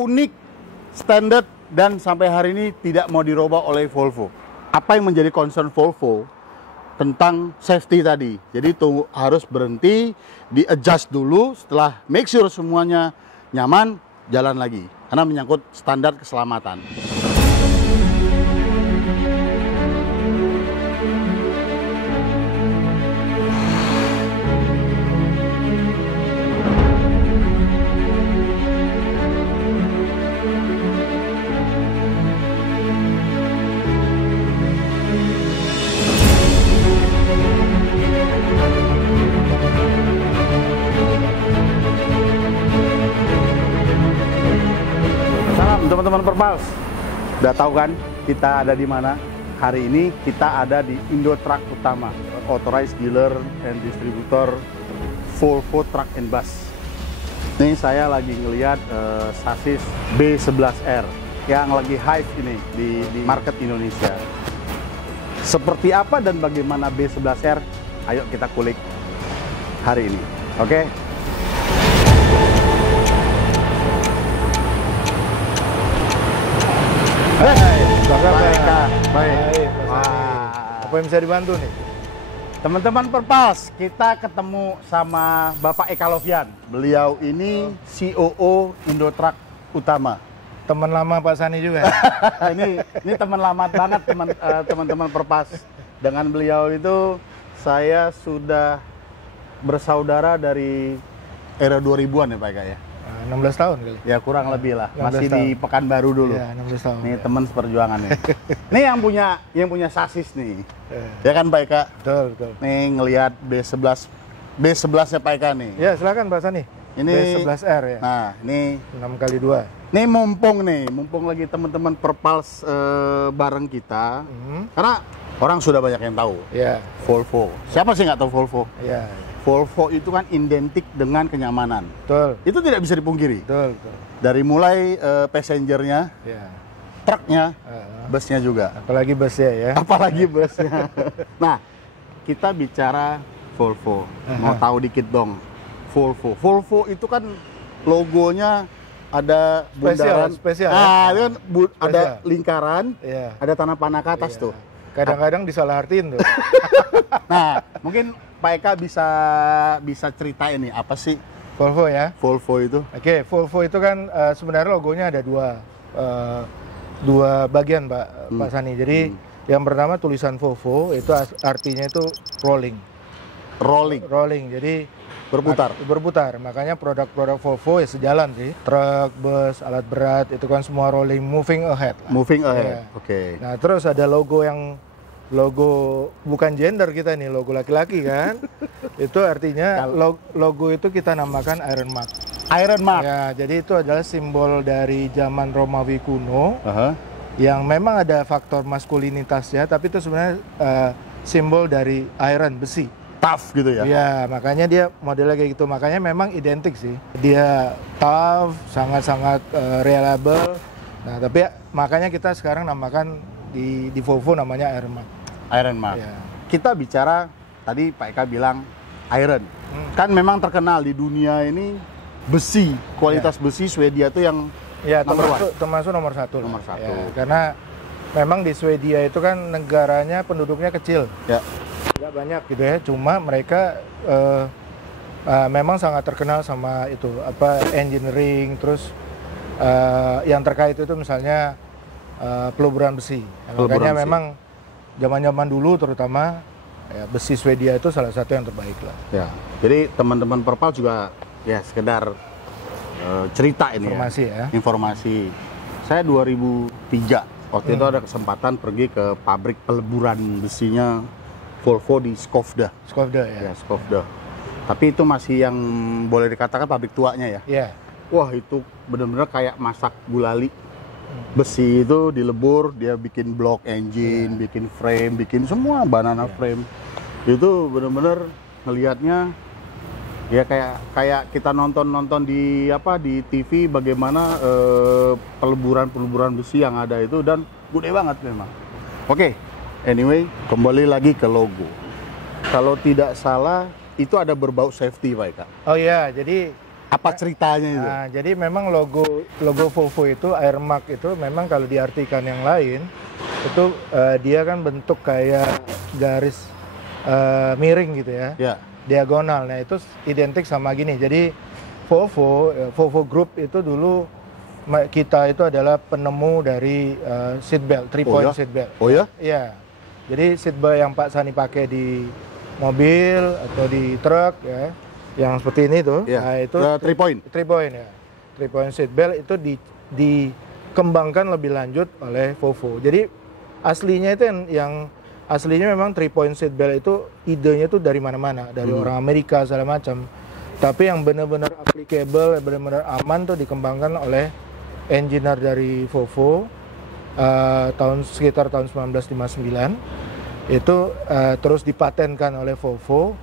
unik, standar, dan sampai hari ini tidak mau dirubah oleh Volvo. Apa yang menjadi concern Volvo tentang safety tadi? Jadi itu harus berhenti, di-adjust dulu, setelah make sure semuanya nyaman, jalan lagi. Karena menyangkut standar keselamatan. Teman-teman Perpals, udah tahu kan kita ada di mana? Hari ini kita ada di Indo Truck Utama, authorized dealer and distributor Volvo Truck and Bus. Ini saya lagi ngelihat sasis B11R yang lagi hype ini di market Indonesia. Seperti apa dan bagaimana B11R? Ayo kita kulik hari ini, oke? Baik. Apa yang bisa dibantu nih? Teman-teman Perpals, kita ketemu sama Bapak Eka Lovian. Beliau ini COO Indo Truck Utama. Teman lama Pak Sani juga. ini teman lama banget teman-teman Perpals. Dengan beliau itu saya sudah bersaudara dari era 2000-an ya Pak Eka ya. 16 tahun kali. Ya kurang lebih lah. Masih tahun. Di Pekanbaru dulu. Ya, 16 tahun. Nih teman seperjuangan nih. Nih yang punya sasis nih. Ya kan Pak Eka? Betul. Nih ngelihat B11-nya Pak Eka nih. Ya, silakan Pak Sani. Ini B11R ya. Nah, ini 6x2. Nih mumpung lagi teman-teman Perpals bareng kita. Karena orang sudah banyak yang tahu. Ya. Volvo. Siapa sih nggak tahu Volvo? Ya. Volvo itu kan identik dengan kenyamanan. Betul. Itu tidak bisa dipungkiri. Betul. Dari mulai passengernya, ya. truknya, busnya juga. Apalagi busnya ya. Apalagi busnya. Nah, kita bicara Volvo. Mau tahu dikit dong. Volvo itu kan logonya ada bundaran. Spesial. Nah, itu kan ada lingkaran, ada tanah panah ke atas tuh. Kadang-kadang disalahartiin tuh. Nah, mungkin Pak Eka bisa ceritain nih apa sih Volvo ya? Volvo itu? Oke, Volvo itu kan sebenarnya logonya ada dua bagian Pak Sani. Jadi yang pertama tulisan Volvo itu artinya itu rolling. Jadi berputar. Makanya produk-produk Volvo ya sejalan sih. Truk, bus, alat berat itu kan semua rolling, moving ahead. Ya. Oke. Nah, terus ada logo bukan gender kita nih, logo laki-laki kan. Itu artinya logo itu kita namakan Iron Mark. Ya, jadi itu adalah simbol dari zaman Romawi kuno. Yang memang ada faktor maskulinitasnya, tapi itu sebenarnya simbol dari iron, besi. Tough gitu ya? Ya, makanya dia modelnya kayak gitu. Makanya memang identik sih. Dia tough, sangat-sangat reliable. Nah, tapi makanya kita sekarang namakan di Volvo namanya Iron Mark. Ya. Kita bicara, tadi Pak Eka bilang iron. Kan memang terkenal di dunia ini besi, kualitas besi Swedia itu yang termasuk nomor satu. Ya, karena memang di Swedia itu kan negaranya penduduknya kecil. Ya. Nggak banyak gitu ya, cuma mereka memang sangat terkenal sama itu engineering, terus yang terkait itu misalnya peluburan besi. Makanya memang zaman-zaman dulu terutama ya, besi Swedia itu salah satu yang terbaik lah. Ya. Jadi teman-teman Perpal juga ya sekedar cerita ini informasi. Saya 2003 waktu itu ada kesempatan pergi ke pabrik peleburan besinya Volvo di Skövde ya. Skövde. Tapi itu masih yang boleh dikatakan pabrik tuanya ya. Iya. Wah, itu benar-benar kayak masak gulali. Besi itu dilebur, dia bikin blok engine, bikin frame, bikin semua banana frame. Itu benar-benar ngelihatnya ya kayak kita nonton di TV bagaimana peleburan besi yang ada itu, dan gede banget memang. Oke. Anyway, kembali lagi ke logo. Kalau tidak salah itu ada berbau safety Pak Eka. Oh iya, jadi Apa ceritanya itu? Nah, jadi memang logo Volvo itu, air mark itu memang kalau diartikan yang lain itu dia kan bentuk kayak garis miring gitu ya, diagonal. Nah itu identik sama gini. Jadi Volvo Group itu dulu kita itu adalah penemu dari seatbelt, 3-point seatbelt. Oh ya? Iya. Jadi seatbelt yang Pak Sani pakai di mobil atau di truk ya, yang seperti ini tuh. Nah itu 3-point ya. 3-point seatbelt itu dikembangkan lebih lanjut oleh Volvo. Jadi aslinya itu yang aslinya memang 3-point seatbelt itu idenya itu dari mana-mana, dari orang Amerika segala macam. Tapi yang benar-benar applicable, benar-benar aman tuh dikembangkan oleh engineer dari Volvo sekitar tahun 1959. Itu terus dipatenkan oleh Volvo.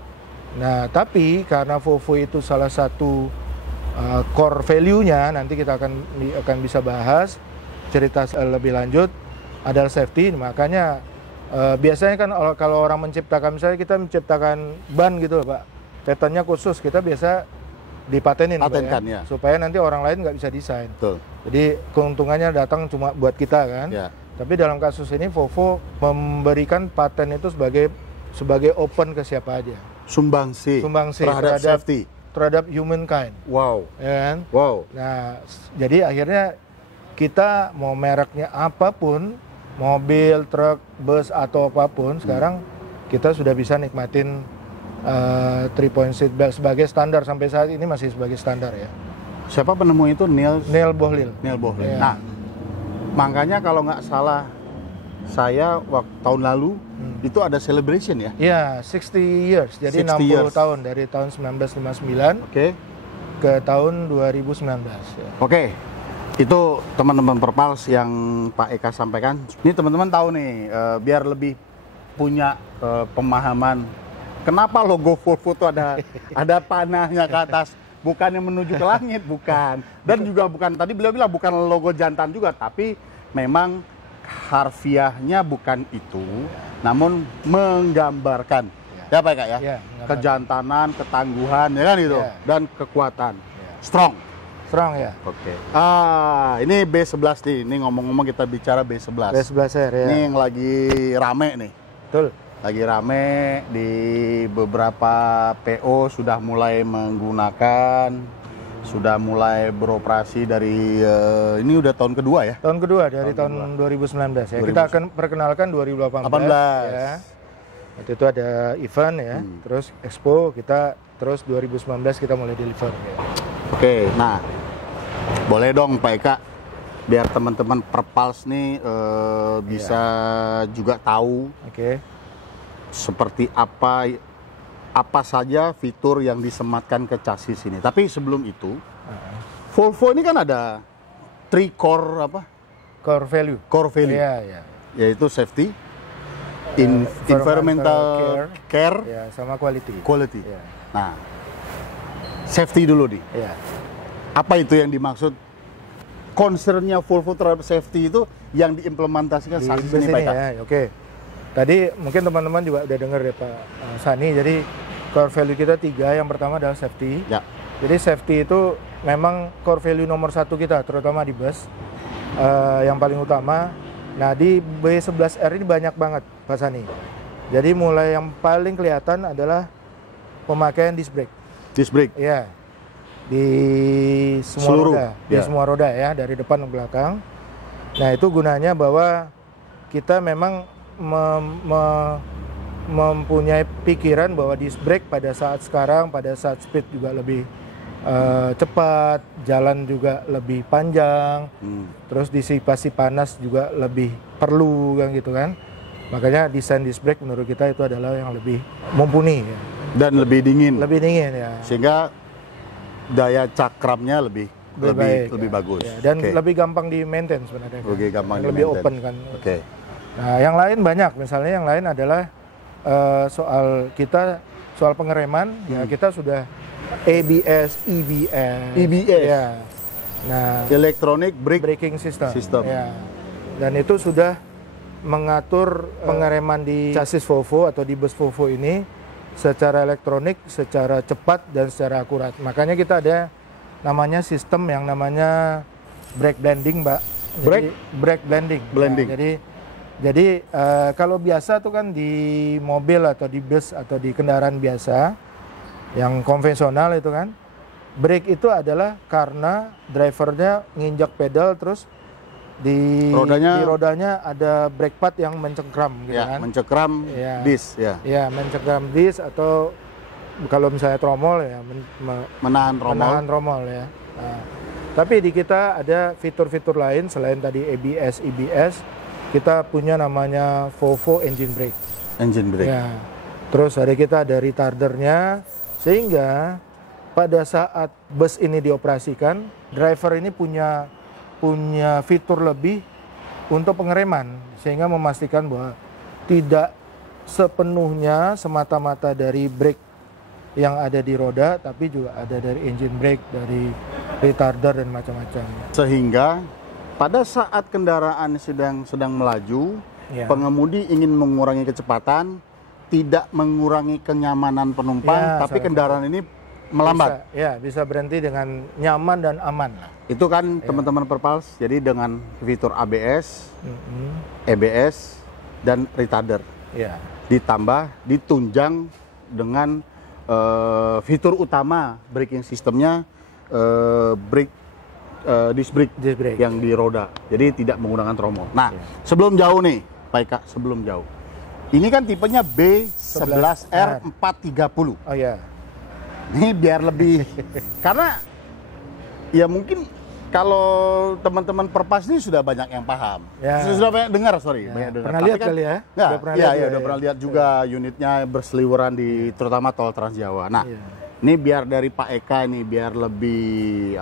Nah, tapi karena Volvo itu salah satu core value-nya, nanti kita akan bisa bahas cerita lebih lanjut, adalah safety. Makanya biasanya kan kalau orang menciptakan, misalnya kita menciptakan ban gitu loh Pak, patternnya khusus, kita biasa dipatenin ya, supaya nanti orang lain nggak bisa desain. Betul. Jadi keuntungannya datang cuma buat kita kan. Ya. Tapi dalam kasus ini Volvo memberikan paten itu sebagai open ke siapa aja. Sumbangsi terhadap safety, terhadap humankind. Wow. Ya kan? Wow. Nah, jadi akhirnya kita mau mereknya apapun, mobil, truk, bus atau apapun, sekarang kita sudah bisa nikmatin 3-point seatbelt sebagai standar. Sampai saat ini masih sebagai standar ya. Siapa penemu itu? Neil Bohlin. Ya. Nah, makanya kalau nggak salah saya tahun lalu itu ada celebration ya? Iya, 60 years. Jadi 60 tahun dari tahun 1959 ke tahun 2019 ya. Oke. Itu teman-teman Perpals yang Pak Eka sampaikan. Ini teman-teman tahu nih, biar lebih punya pemahaman kenapa logo Volvo itu ada panahnya ke atas, bukan yang menuju ke langit, bukan. Dan juga bukan, tadi beliau bilang bukan logo jantan juga, tapi memang harfiahnya bukan itu, namun menggambarkan, ya Pak Eka ya, kejantanan, ketangguhan, ya kan itu, dan kekuatan, strong ya. Oke. Ini B11 nih, ini ngomong-ngomong kita bicara B11. B11R ya. Ini yang lagi rame nih. Betul. Lagi rame di beberapa PO sudah mulai menggunakan, sudah mulai beroperasi dari ini udah tahun kedua ya? Tahun kedua dari tahun 2019 ya. Kita akan perkenalkan 2018 ya. Waktu itu ada event ya, terus expo kita, terus 2019 kita mulai deliver ya. Oke, nah boleh dong Pak Eka, biar teman-teman Perpals nih bisa juga tahu. Seperti apa saja fitur yang disematkan ke chassis ini. Tapi sebelum itu, Volvo ini kan ada core value. Iya. Yaitu safety, environmental care, ya, sama quality. Ya. Nah, safety dulu nih. Ya. Apa itu yang dimaksud? Concernnya Volvo terhadap safety itu yang diimplementasikan saat ini Pak Eka. Ya, oke. Tadi mungkin teman-teman juga udah dengar ya Pak Sani, jadi core value kita 3, yang pertama adalah safety. Ya. Jadi safety itu memang core value nomor 1 kita, terutama di bus, yang paling utama. Nah di B11R ini banyak banget Pak Sani. Jadi mulai yang paling kelihatan adalah pemakaian disc brake. Disc brake? Iya, di semua roda ya, dari depan ke belakang. Nah itu gunanya bahwa kita memang mempunyai pikiran bahwa disc brake pada saat sekarang, pada saat speed juga lebih cepat, jalan juga lebih panjang, terus disipasi panas juga lebih perlu kan gitu kan. Makanya desain disc brake menurut kita itu adalah yang lebih mumpuni ya. Dan lebih dingin. Lebih dingin ya. Sehingga daya cakramnya lebih bagus. Ya. Dan lebih gampang di maintain sebenarnya. Lebih open kan. Nah, yang lain banyak. Misalnya yang lain adalah soal pengereman. Ya kita sudah ABS, EBS. Ya. Nah, electronic braking system. Ya. Dan itu sudah mengatur pengereman di chassis Volvo atau di bus Volvo ini secara elektronik, secara cepat dan secara akurat. Makanya kita ada namanya sistem yang namanya brake blending, Mbak. Jadi, brake blending. Blending. Nah, jadi kalau biasa tuh kan di mobil atau di bus atau di kendaraan biasa yang konvensional itu kan, brake itu adalah karena drivernya nginjak pedal terus di rodanya ada brake pad yang mencengkram gitu kan. Mencengkram disc ya. Ya, mencengkram disc atau kalau misalnya tromol ya menahan tromol ya. Nah, tapi di kita ada fitur-fitur lain selain tadi ABS, EBS, kita punya namanya Volvo engine brake. Engine brake. Ya. Terus kita ada retardernya sehingga pada saat bus ini dioperasikan, driver ini punya fitur lebih untuk pengereman sehingga memastikan bahwa tidak sepenuhnya semata-mata dari brake yang ada di roda, tapi juga ada dari engine brake, dari retarder dan macam-macam. Sehingga pada saat kendaraan sedang melaju, pengemudi ingin mengurangi kecepatan, tidak mengurangi kenyamanan penumpang, tapi kendaraan ini melambat. Bisa berhenti dengan nyaman dan aman. Itu kan teman-teman Perpals, jadi dengan fitur ABS, EBS, dan retarder. Ditambah, ditunjang dengan fitur utama braking sistemnya, disc brake yang di roda. Jadi tidak menggunakan tromol. Nah, sebelum jauh nih, Pak Eka, sebelum jauh. Ini kan tipenya B11R430. Oh iya. Ini biar lebih karena ya mungkin kalau teman-teman Perpas ini sudah banyak yang paham. Sudah banyak dengar, banyak dengar. Pernah lihat kan, kali ya? Udah pernah lihat juga unitnya berseliweran di terutama tol Trans Jawa. Nah, ini biar dari Pak Eka ini biar lebih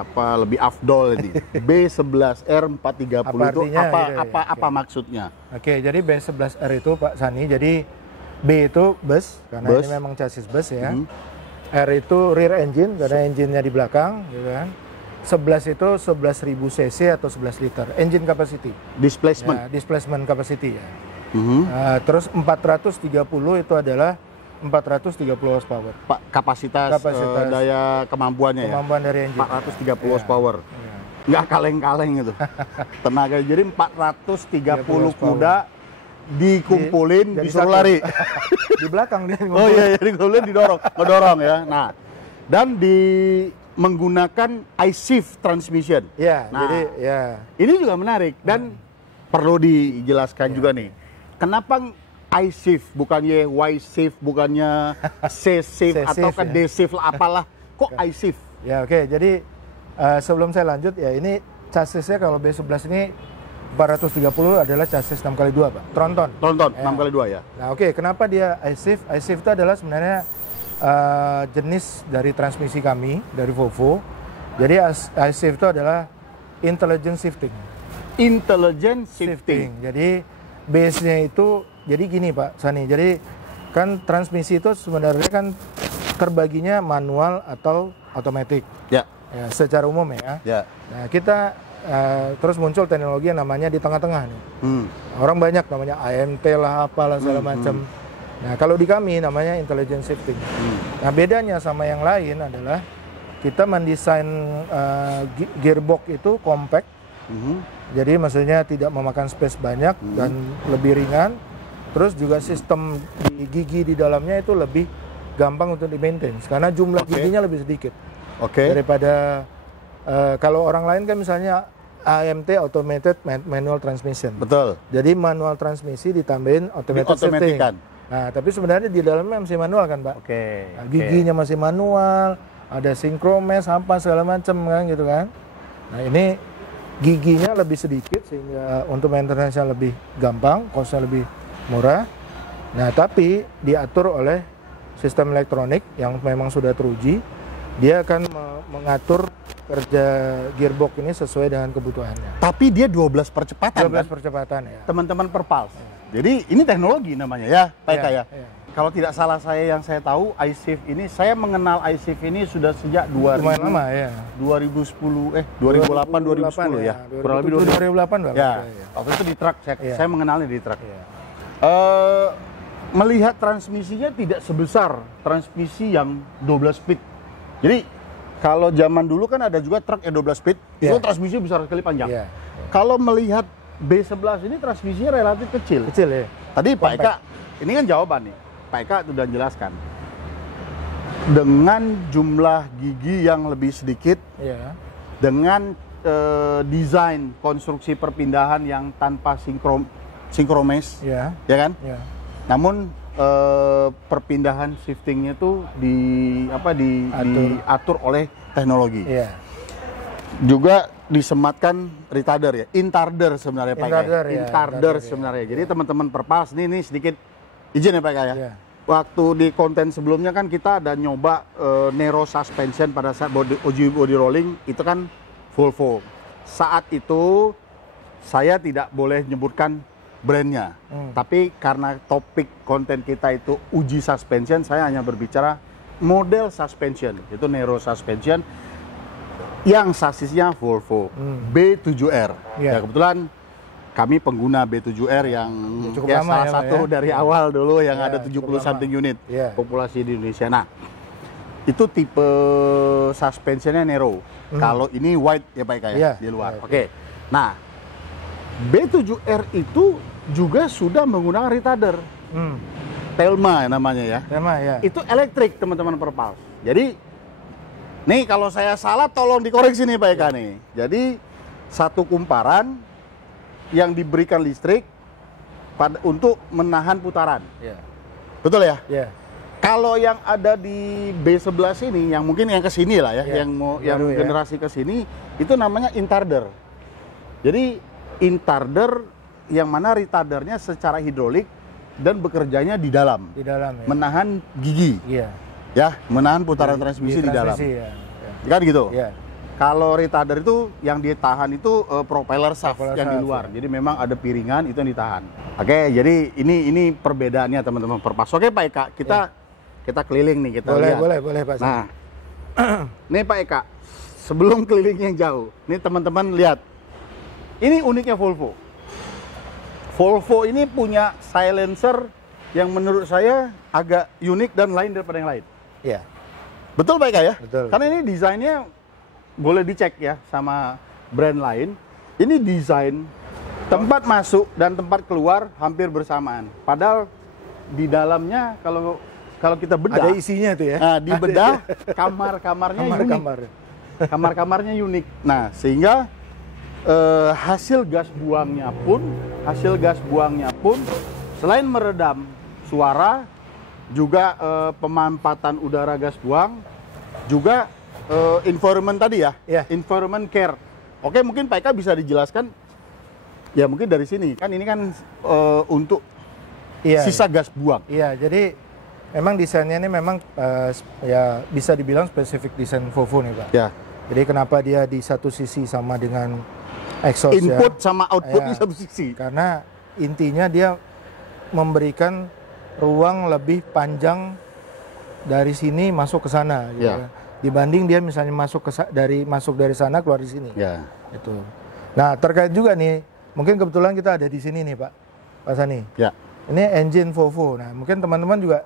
afdol ini. B11R430 itu apa maksudnya? Oke, jadi B11R itu Pak Sani, jadi B itu bus karena ini memang chassis bus ya. R itu rear engine karena engine-nya di belakang gitu kan. 11 itu 11.000 cc atau 11 liter engine capacity. Displacement capacity ya. Terus 430 itu adalah 430 horsepower. Pak, kapasitas daya kemampuannya kemampuan dari engine. 430 horsepower. Nggak kaleng-kaleng itu. Tenaga jadi 430 kuda dikumpulin disuruh lari. Di belakang dia. Oh iya, dikumpulin ngedorong ya. Nah, dan menggunakan iShift transmission. Jadi ini juga menarik dan perlu dijelaskan juga nih. Kenapa iShift bukannya Y-Shift, bukannya C-Shift atau ke D-Shift apalah. Kok iShift? Jadi sebelum saya lanjut ya, ini chassisnya kalau B11 ini 430 adalah chassis 6x2, Pak. Tronton 6x2 ya. Nah, kenapa dia iShift? iShift itu adalah sebenarnya jenis dari transmisi kami dari Volvo. Jadi iShift itu adalah intelligent shifting. Jadi base-nya itu jadi gini Pak Sani. Jadi kan transmisi itu sebenarnya kan terbaginya manual atau otomatis. Secara umum ya. Nah, kita terus muncul teknologi yang namanya di tengah-tengah nih. Orang banyak namanya AMT lah apalah segala macam. Nah, kalau di kami namanya intelligent shifting. Nah, bedanya sama yang lain adalah kita mendesain gearbox itu compact. Jadi maksudnya tidak memakan space banyak dan lebih ringan. Terus juga sistem di gigi di dalamnya itu lebih gampang untuk di-maintain karena jumlah giginya lebih sedikit. Daripada kalau orang lain kan misalnya AMT automated manual transmission. Betul. Jadi manual transmisi ditambahin automated shifting. Nah, tapi sebenarnya di dalamnya masih manual kan, Pak? Nah, giginya masih manual, ada sinkromes, apa segala macam kan gitu kan. Nah, ini giginya lebih sedikit sehingga untuk maintenance-nya lebih gampang, cost-nya lebih murah. Nah, tapi diatur oleh sistem elektronik yang memang sudah teruji. Dia akan mengatur kerja gearbox ini sesuai dengan kebutuhannya. Tapi dia 12 percepatan. 12 percepatan ya. Teman-teman Perpals. Jadi ini teknologi namanya ya, Pak Eka ya. Kalau tidak salah yang saya tahu iShift ini, saya mengenal iShift ini sudah sejak 2010 2010 ya. Kurang lebih 2008 ya. Waktu itu di truk saya mengenalnya di truk. Melihat transmisinya tidak sebesar transmisi yang 12 speed. Jadi Kalau zaman dulu kan ada juga truk E12 speed, itu transmisi besar sekali panjang. Kalau melihat B11 ini transmisinya relatif kecil. Kecil ya. Tadi Pak Eka, ini kan jawaban nih. Pak Eka sudah jelaskan. Dengan jumlah gigi yang lebih sedikit, dengan desain konstruksi perpindahan yang tanpa sinkromes, ya kan? Namun perpindahan shiftingnya itu diatur oleh teknologi. Juga disematkan retarder ya, intarder sebenarnya Pak Eka. Intarder sebenarnya. Jadi teman-teman perpas ini sedikit izin ya Pak Eka ya. Waktu di konten sebelumnya kan kita ada nyoba Nero suspension pada saat uji body rolling, itu kan Volvo. Saat itu saya tidak boleh menyebutkan brandnya, tapi karena topik konten kita itu uji suspension, saya hanya berbicara model suspension, itu Nero suspension yang sasisnya Volvo B7R. Ya kebetulan kami pengguna B7R yang salah satu dari awal dulu yang ada 70 something unit populasi di Indonesia. Nah, itu tipe suspensionnya Nero. Kalau ini wide ya Pak Eka ya, di luar. Oke. Nah, B7R itu juga sudah menggunakan retarder. Telma namanya ya. Telma ya. Itu elektrik teman-teman perpals. Jadi nih kalau saya salah tolong dikoreksi nih Pak Eka nih. Jadi satu kumparan yang diberikan listrik untuk menahan putaran. Betul ya? Kalau yang ada di B11 ini, yang mungkin yang kesini lah ya, yang generasi kesini, itu namanya intarder. Jadi intarder yang mana retardernya secara hidrolik dan bekerjanya di dalam, menahan gigi, ya, menahan putaran transmisi di dalam, kan gitu. Kalau retarder itu yang ditahan itu propeller shaft yang di luar. Jadi memang ada piringan itu yang ditahan. Oke, jadi ini perbedaannya teman-teman perpas. Oke Pak Eka, kita keliling nih, kita lihat. Boleh Pak. Nah, nih Pak Eka, sebelum keliling yang jauh, nih teman-teman lihat. Ini uniknya Volvo. Volvo ini punya silencer yang menurut saya agak unik dan lain daripada yang lain. Betul Pak Eka ya? Betul. Karena ini desainnya boleh dicek ya sama brand lain. Ini desain tempat masuk dan tempat keluar hampir bersamaan. Padahal di dalamnya kalau kita bedah, ada isinya tuh ya. Nah, di bedah kamar-kamarnya unik. Kamar-kamarnya unik. Nah, sehingga hasil gas buangnya pun selain meredam suara, juga pemampatan udara gas buang, juga environment tadi ya, environment care. Oke, mungkin Pak Eka bisa dijelaskan, ya mungkin dari sini, kan ini kan untuk sisa gas buang. Jadi memang desainnya ini memang ya bisa dibilang spesifik desain Volvo nih Pak. Jadi kenapa dia di satu sisi sama dengan exhaust input sama output di satu sisi? Karena intinya dia memberikan ruang lebih panjang dari sini masuk ke sana. Gitu ya. Dibanding dia misalnya masuk dari sana keluar di sini. Itu. Nah, terkait juga nih, mungkin kebetulan kita ada di sini nih Pak Sani. Ini engine Volvo. Nah, mungkin teman-teman juga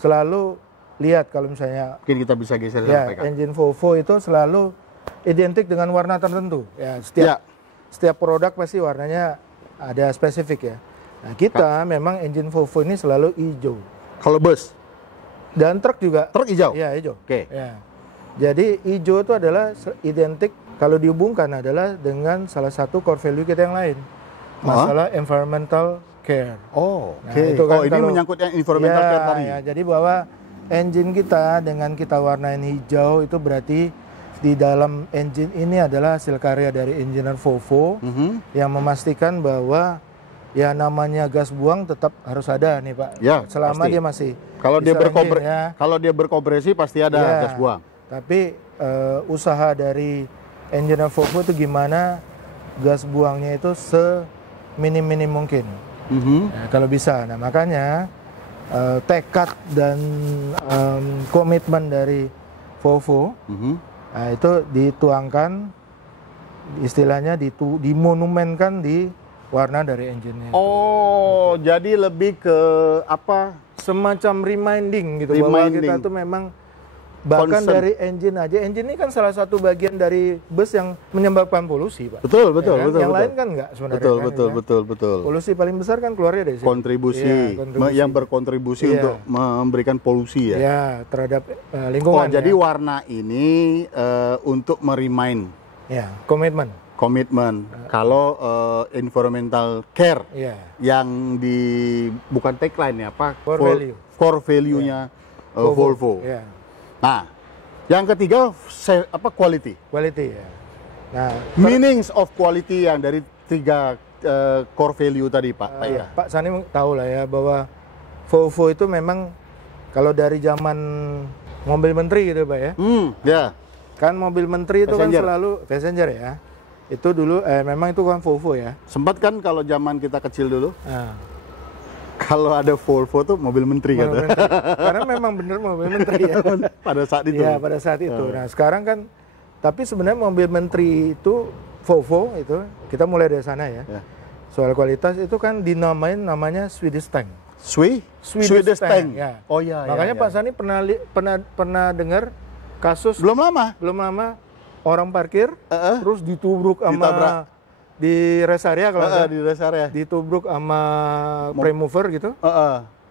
selalu lihat kalau misalnya mungkin kita bisa geser engine Volvo itu selalu identik dengan warna tertentu. Setiap produk pasti warnanya ada spesifik ya. Nah, kita memang engine Volvo ini selalu hijau. Kalau bus dan truk juga. Truk hijau? Iya, hijau. Oke. Jadi hijau itu adalah identik kalau dihubungkan adalah dengan salah satu core value kita yang lain. Masalah environmental care. Itu kan ini menyangkut yang environmental care tadi. Jadi bahwa engine kita dengan kita warnain hijau itu berarti di dalam engine ini adalah hasil karya dari engineer Volvo yang memastikan bahwa ya namanya gas buang tetap harus ada nih Pak. Selama pasti. Dia masih kalau dia berkompresi pasti ada gas buang. Tapi usaha dari engineer Volvo itu gimana gas buangnya itu seminim-minim mungkin. Nah, kalau bisa. Nah, makanya tekad dan komitmen dari Volvo nah, itu dituangkan istilahnya dimonumenkan di warna dari engine-nya. Jadi lebih ke apa? Semacam reminding gitu bahwa kita tuh memang Bahkan concern. dari engine aja, engine ini kan salah satu bagian dari bus yang menyebabkan polusi, Pak. Betul, Ya betul, kan? betul. Yang betul. lain kan enggak sebenarnya. Betul, kan, betul, ya. betul, betul. Polusi paling besar kan keluarnya dari sini. Kontribusi, Iya, kontribusi. yang berkontribusi Iya. untuk memberikan polusi ya. Ya, terhadap Oh, lingkungan. jadi ya. warna ini untuk merimain Ya, komitmen. komitmen kalau environmental care Iya. yang bukan tagline ya, apa? Core value. Core value-nya Volvo. Ya, Nah, yang ketiga quality. quality ya. Nah, Meanings of quality yang dari 3 core value tadi, Pak. Pak ya. Pak Sani tahu lah ya bahwa Volvo itu memang kalau dari zaman mobil menteri gitu, Pak ya. Ya. Kan mobil menteri itu kan Passenger. selalu passenger ya. Itu dulu memang itu kan Volvo ya. Sempat kan kalau zaman kita kecil dulu, Nah, kalau ada Volvo tuh mobil menteri mobil kata. menteri. Karena memang bener mobil menteri ya. Pada saat itu. Iya, pada saat itu. Nah, sekarang kan tapi sebenarnya mobil menteri itu Volvo itu kita mulai dari sana ya. Ya. Soal kualitas itu kan dinamain namanya Swedish Tank. Swedish Tank. Ya. Oh iya. Makanya ya, Pak Sani pernah dengar kasus belum lama. orang parkir terus ditubruk sama Ditabrak. di rest area kalau nggak Di rest area. ditubruk sama prime mover gitu.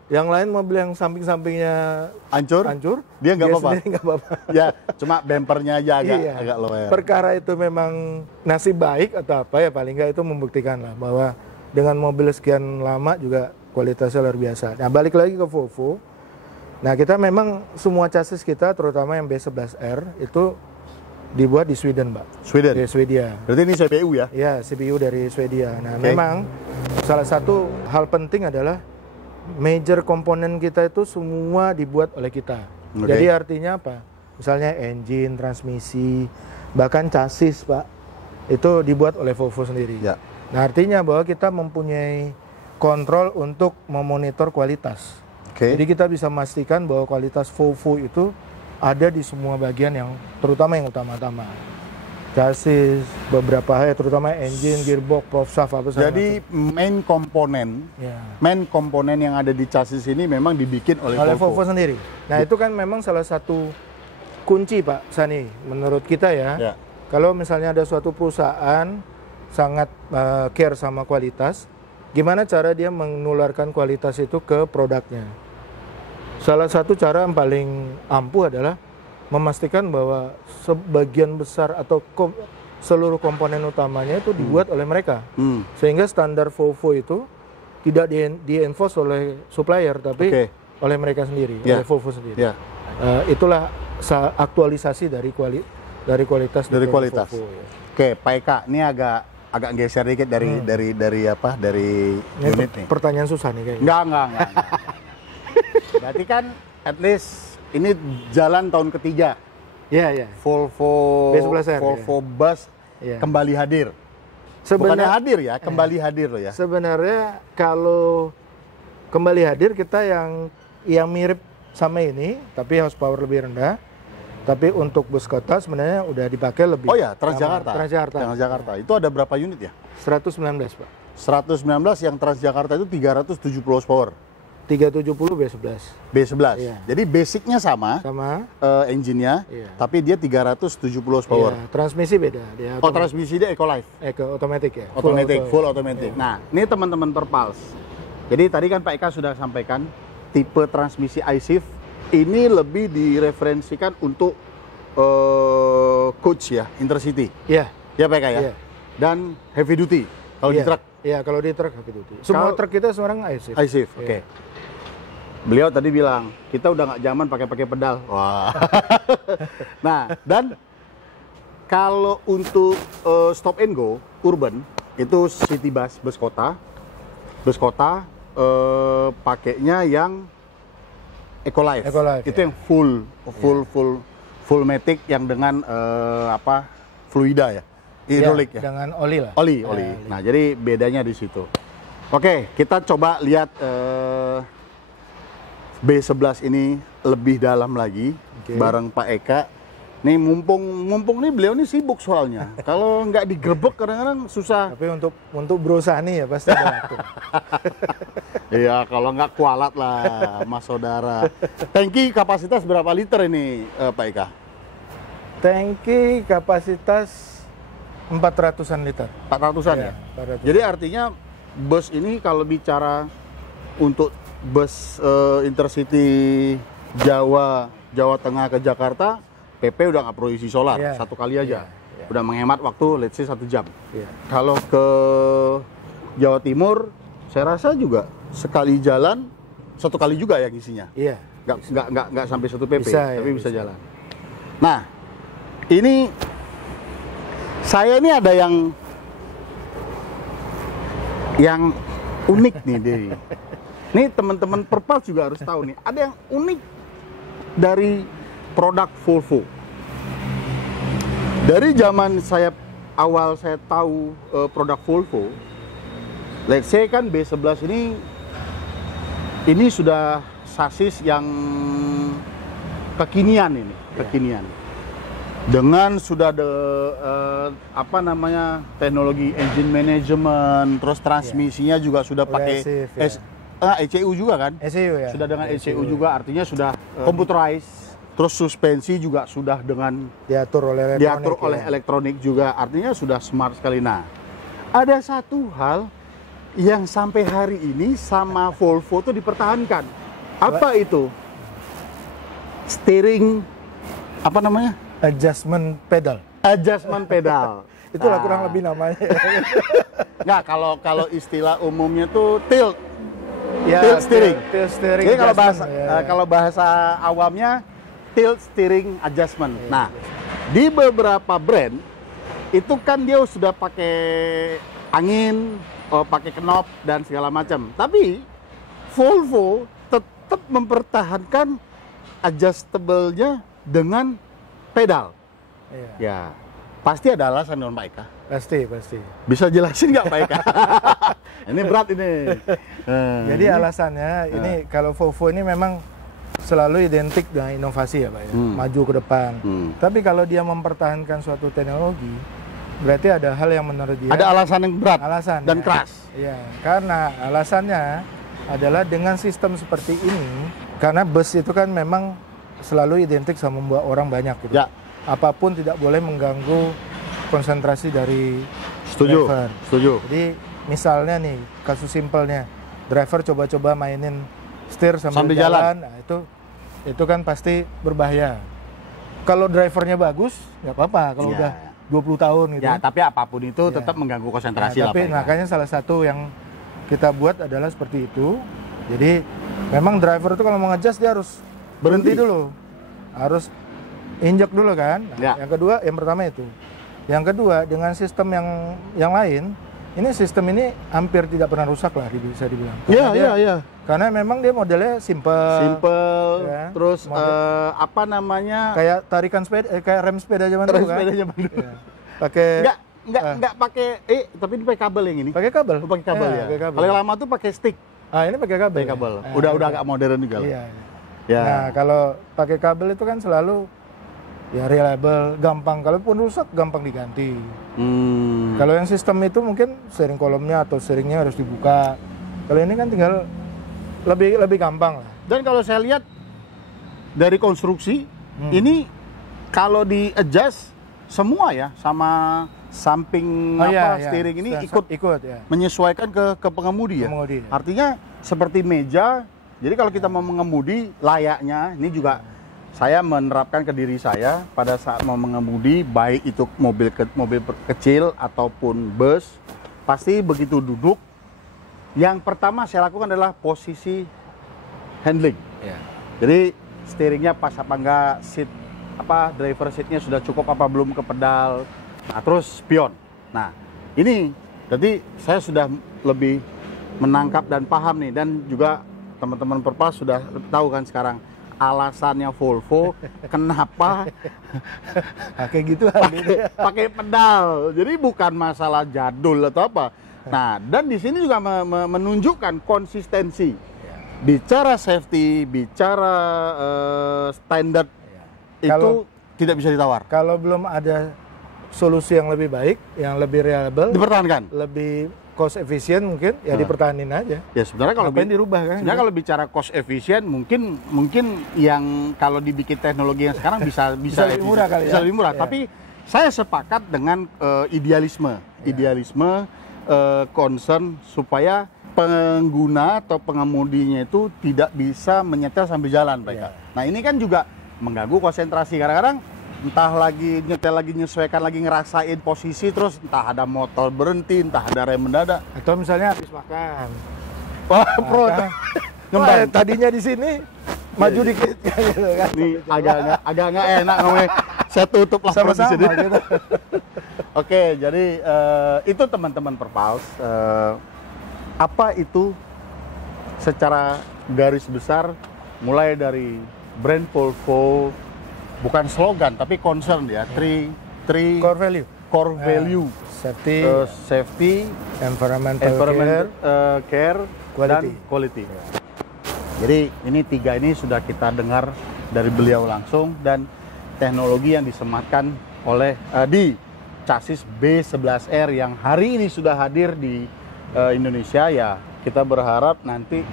Yang lain mobil yang samping-sampingnya hancur, Dia nggak apa-apa. sendiri nggak apa-apa. Ya, cuma bempernya aja Iya. agak lower. Perkara itu memang nasib baik atau apa ya, paling nggak itu membuktikan lah bahwa dengan mobil sekian lama juga kualitasnya luar biasa. Nah, balik lagi ke Volvo. Nah, kita memang semua chassis kita terutama yang B11R itu dibuat di Sweden, Pak. Sweden. Di Swedia. Berarti ini CPU ya? Ya, CPU dari Swedia. Nah, Oke. memang salah satu hal penting adalah major komponen kita itu semua dibuat oleh kita. Oke. Jadi artinya apa? Misalnya engine, transmisi, bahkan chassis, Pak, itu dibuat oleh Volvo sendiri. Ya. Nah, artinya bahwa kita mempunyai kontrol untuk memonitor kualitas. Oke. Jadi kita bisa memastikan bahwa kualitas Volvo itu ada di semua bagian yang terutama yang utama-utama. Chassis, beberapa hal terutama engine, gearbox, prop shaft apa segala Jadi main komponen macam. Ya. main komponen yang ada di chassis ini memang dibikin oleh Volvo sendiri. Nah, itu kan memang salah satu kunci, Pak Sani, menurut kita ya. Ya. Kalau misalnya ada suatu perusahaan sangat care sama kualitas, gimana cara dia menularkan kualitas itu ke produknya? Salah satu cara yang paling ampuh adalah memastikan bahwa sebagian besar atau seluruh komponen utamanya itu dibuat oleh mereka. Sehingga standar Volvo itu tidak di-enforce oleh supplier, tapi Oke. oleh mereka sendiri, Ya. oleh Volvo sendiri. Ya. Itulah aktualisasi dari kualitas Dari produk kualitas. Volvo, ya. Oke, Pak Eka, ini agak geser dikit dari Ini unit nih. pertanyaan susah nih kayaknya. Enggak. Berarti kan at least ini jalan tahun ketiga. Iya. Volvo B11R, Volvo Bus Iya. kembali hadir. Bukannya Sebenarnya hadir ya, kembali hadir loh ya. sebenarnya kalau kembali hadir kita yang mirip sama ini, tapi horsepower lebih rendah. Tapi untuk bus kota sebenarnya udah dipakai lebih. Oh ya, Transjakarta. Transjakarta. Itu ada berapa unit ya? 119, Pak. 119 yang Transjakarta itu 370 horsepower. 370 B11. B11. Iya. Jadi basicnya sama, Sama engine-nya, Iya. tapi dia 370 horsepower. iya, transmisi beda. Dia Oh, transmisi dia Ecolife. ke otomatis ya. Full automatic. Nah, ini teman-teman Perpals. Jadi tadi kan Pak Eka sudah sampaikan tipe transmisi iShift ini lebih direferensikan untuk coach ya, intercity. Iya. Ya Pak Eka ya. Iya. Dan heavy duty kalau di Iya. truk Iya, kalau di truk heavy duty. Semua Kalau- truk kita sekarang iShift. iShift. Iya. Oke. Beliau tadi bilang kita udah nggak zaman pakai pedal. Wah. Nah, dan kalau untuk stop and go urban itu city bus kota pakainya yang Ecolife. Ecolife, Itu ya. yang full matic yang dengan fluida ya, hidrolik ya. Dengan oli lah. Oli. Ya, Nah, jadi bedanya di situ. Oke, kita coba lihat B11 ini lebih dalam lagi Oke. bareng Pak Eka. Nih mumpung nih beliau nih sibuk soalnya. Kalau nggak digerebek kadang-kadang susah. Tapi untuk Bro Sani ya pasti ada waktu. Iya, kalau nggak kualat lah, Mas Saudara. Tangki kapasitas berapa liter ini, Pak Eka? Tangki kapasitas 400-an liter. 400-an ya? 400. Jadi artinya bus ini kalau bicara untuk bus intercity Jawa Tengah ke Jakarta, PP udah nggak perlu isi solar, satu kali aja. Udah menghemat waktu, let's say 1 jam. Kalau ke Jawa Timur, saya rasa juga sekali jalan, 1 kali juga ya isinya. Iya. Nggak sampai 1 PP, bisa, tapi bisa jalan. Nah, ini saya ini ada yang unik nih, Dewi. Nih teman-teman Perpals juga harus tahu nih, ada yang unik dari produk Volvo. Dari zaman awal saya tahu produk Volvo, let's say kan B11 ini sudah sasis yang kekinian ini, kekinian. Dengan sudah ada teknologi engine management, terus transmisinya juga sudah pakai ECU juga kan? ECU ya. Sudah dengan ECU juga, artinya sudah computerized. Terus suspensi juga sudah dengan diatur oleh elektronik juga, artinya sudah smart sekali. Nah, ada satu hal yang sampai hari ini sama Volvo itu dipertahankan. Apa itu? Steering adjustment pedal. Adjustment pedal. Itulah kurang lebih namanya. Nggak, kalau istilah umumnya tuh tilt. Ya, tilt steering. Tilt steering. Jadi kalau bahasa awamnya tilt steering adjustment. Nah, di beberapa brand itu kan dia sudah pakai angin, pakai knob dan segala macam. Tapi Volvo tetap mempertahankan adjustable-nya dengan pedal. Ya, pasti ada alasan dong Pak Eka. Pasti. Bisa jelasin nggak Pak Eka? Ini berat ini. Jadi alasannya ini kalau Volvo ini memang selalu identik dengan inovasi ya Pak ya, maju ke depan. Tapi kalau dia mempertahankan suatu teknologi, berarti ada hal yang menurut dia ada alasan yang berat dan keras. Iya, karena alasannya adalah dengan sistem seperti ini, karena bus itu kan memang selalu identik sama membawa orang banyak gitu. Ya. Apapun tidak boleh mengganggu konsentrasi dari driver. Setuju. Jadi misalnya nih, kasus simpelnya, driver coba-coba mainin setir sambil jalan. Nah, itu kan pasti berbahaya. Kalau drivernya bagus, nggak apa-apa. Kalau udah 20 tahun gitu. Ya, tapi apapun itu tetap mengganggu konsentrasi lah. Tapi makanya salah satu yang kita buat adalah seperti itu. Jadi memang driver itu kalau mau nge-adjust dia harus berhenti dulu. Harus injek dulu kan. Nah, yang pertama itu. Yang kedua, dengan sistem yang lain, ini sistem ini hampir tidak pernah rusak lah bisa dibilang. Iya. Karena memang dia modelnya simple, ya. Terus kayak tarikan sepeda, kayak rem sepeda zaman dulu kan. Ya. Pakai nggak pakai tapi ini pakai kabel yang ini. Pakai kabel. Pakai kabel ya. Kalau yang lama tuh pakai stick. Ini pakai kabel. Pakai kabel. Udah agak modern juga. Iya. Ya. Nah, kalau pakai kabel itu kan selalu ya reliable, gampang. Kalaupun rusak gampang diganti. Kalau yang sistem itu mungkin steering column-nya atau steeringnya harus dibuka. Kalau ini kan tinggal lebih gampang lah. Dan kalau saya lihat dari konstruksi ini kalau di adjust semua ya sama samping steering ini ikut ya. Menyesuaikan ke pengemudi ya. Artinya seperti meja. Jadi kalau kita mau mengemudi layaknya ini juga saya menerapkan ke diri saya pada saat mau mengemudi, baik itu mobil kecil ataupun bus, pasti begitu duduk, yang pertama saya lakukan adalah posisi handling. Jadi steeringnya pas apa enggak, driver seatnya sudah cukup apa belum ke pedal, nah, terus spion. Nah ini jadi saya sudah lebih menangkap dan paham nih, dan juga teman-teman Perpals sudah tahu kan sekarang alasannya Volvo kenapa kayak gitu pakai pedal. Jadi bukan masalah jadul atau apa. Nah, dan di sini juga menunjukkan konsistensi. Bicara safety, bicara standar itu tidak bisa ditawar. Kalau belum ada solusi yang lebih baik, yang lebih reliable, dipertahankan, lebih cost efisien mungkin ya dipertahanin aja. Ya sebenarnya kalau dirubah kan? Sebenarnya kalau bicara cost efisien mungkin yang kalau dibikin teknologi yang sekarang bisa lebih murah kali ya. Bisa lebih murah. Ya. Tapi saya sepakat dengan idealisme concern supaya pengguna atau pengemudinya itu tidak bisa menyetel sambil jalan mereka. Nah ini kan juga mengganggu konsentrasi. Kadang-kadang entah lagi nyetel lagi menyesuaikan lagi ngerasain posisi, terus entah ada motor berhenti, entah ada rem mendadak, atau misalnya habis makan. Wah, pro ngembang. Tadinya di sini maju dikit gitu kan. Ini agak nggak enak ngomongnya. Saya tutup lah sama-sama gitu. Oke, jadi itu teman-teman Perpals, apa itu secara garis besar mulai dari brand Volvo, bukan slogan tapi concern ya, three core value, safety, environmental care, dan quality. Jadi ini tiga ini sudah kita dengar dari beliau langsung, dan teknologi yang disematkan oleh di chassis B11R yang hari ini sudah hadir di Indonesia. Ya kita berharap nanti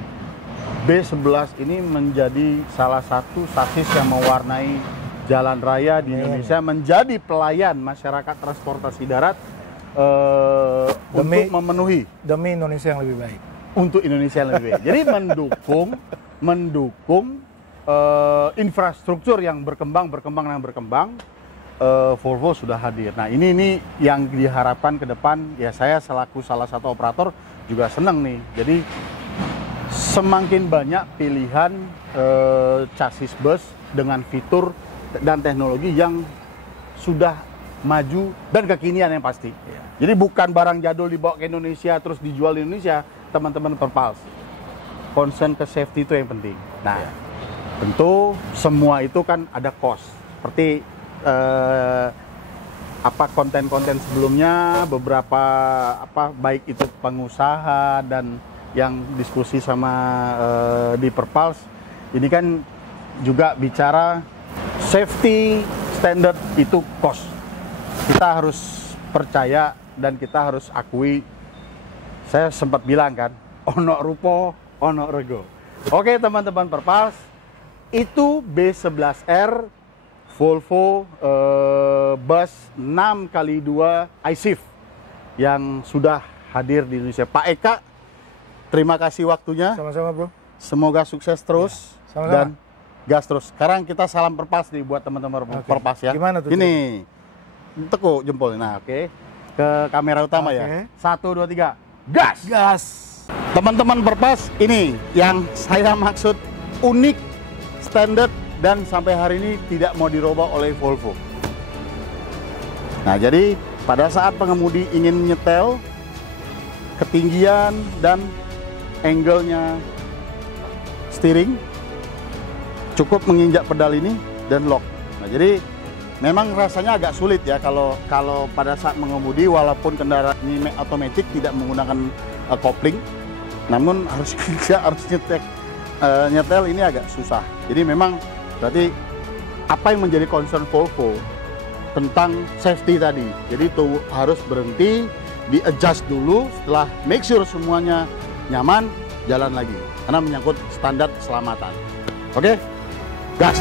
B11 ini menjadi salah satu chassis yang mewarnai jalan raya di Indonesia, menjadi pelayan masyarakat transportasi darat untuk memenuhi demi Indonesia yang lebih baik. Untuk Indonesia yang lebih baik. Jadi mendukung infrastruktur yang berkembang. Volvo sudah hadir. Nah ini yang diharapkan ke depan. Ya saya selaku salah satu operator juga senang nih. Jadi semakin banyak pilihan chassis bus dengan fitur dan teknologi yang sudah maju dan kekinian yang pasti. Jadi bukan barang jadul dibawa ke Indonesia terus dijual di Indonesia, teman-teman Perpals. Concern ke safety itu yang penting. Nah, tentu semua itu kan ada cost. Seperti konten-konten sebelumnya, beberapa baik itu pengusaha dan yang diskusi sama di Perpals, ini kan juga bicara safety standard itu cost. Kita harus percaya dan kita harus akui. Saya sempat bilang kan, ono rupo, ono rego. Oke teman-teman Perpals, itu B11R Volvo bus 6x2 iShift yang sudah hadir di Indonesia. Pak Eka, terima kasih waktunya. Sama-sama bro. Semoga sukses terus dan gas terus. Sekarang kita salam Perpals nih buat teman-teman Perpals ya. Gimana tuh? Ini tekuk jempol. Nah, oke. Ke kamera utama ya. 1, 2, 3. Gas. Gas. Teman-teman Perpals, ini yang saya maksud unik, standar, dan sampai hari ini tidak mau dirubah oleh Volvo. Nah, jadi pada saat pengemudi ingin nyetel, ketinggian dan angle-nya steering, cukup menginjak pedal ini dan lock. Nah, jadi memang rasanya agak sulit ya kalau pada saat mengemudi, walaupun kendaraan ini otomatis tidak menggunakan kopling, namun harus nyetel ini agak susah. Jadi memang berarti apa yang menjadi concern Volvo tentang safety tadi. Jadi itu harus berhenti, di-adjust dulu, setelah make sure semuanya nyaman, jalan lagi. Karena menyangkut standar keselamatan. Oke? Gas!